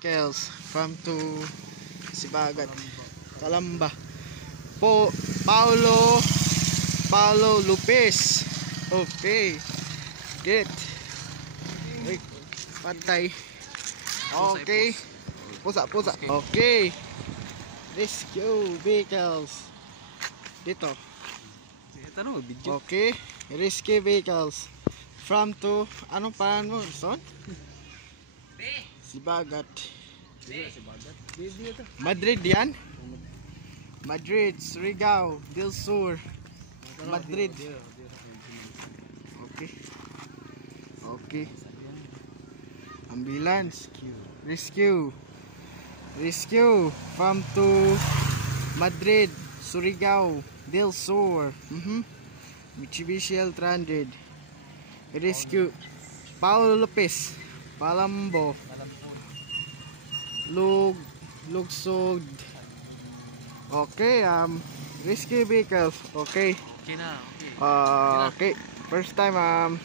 vehicles from to Sibagat, Calamba. Paulo Lopez. Okay. Get. Wait. Pantay. Okay. Pusa. Okay. Rescue vehicles. Dito. Okay. Rescue vehicles. From to, anong pangalan mo? Son? Sibagat. Madrid yan? Madrid, Surigao, Del Sur. Madrid. Okay. Ambulance. Rescue. From to Madrid, Surigao, Del Sur. Mitsubishi L300. Rescue. Paulo Lopez. Palambo. Lugsod. Okay, rescue vehicles. Okay. Okay na. Okay. First time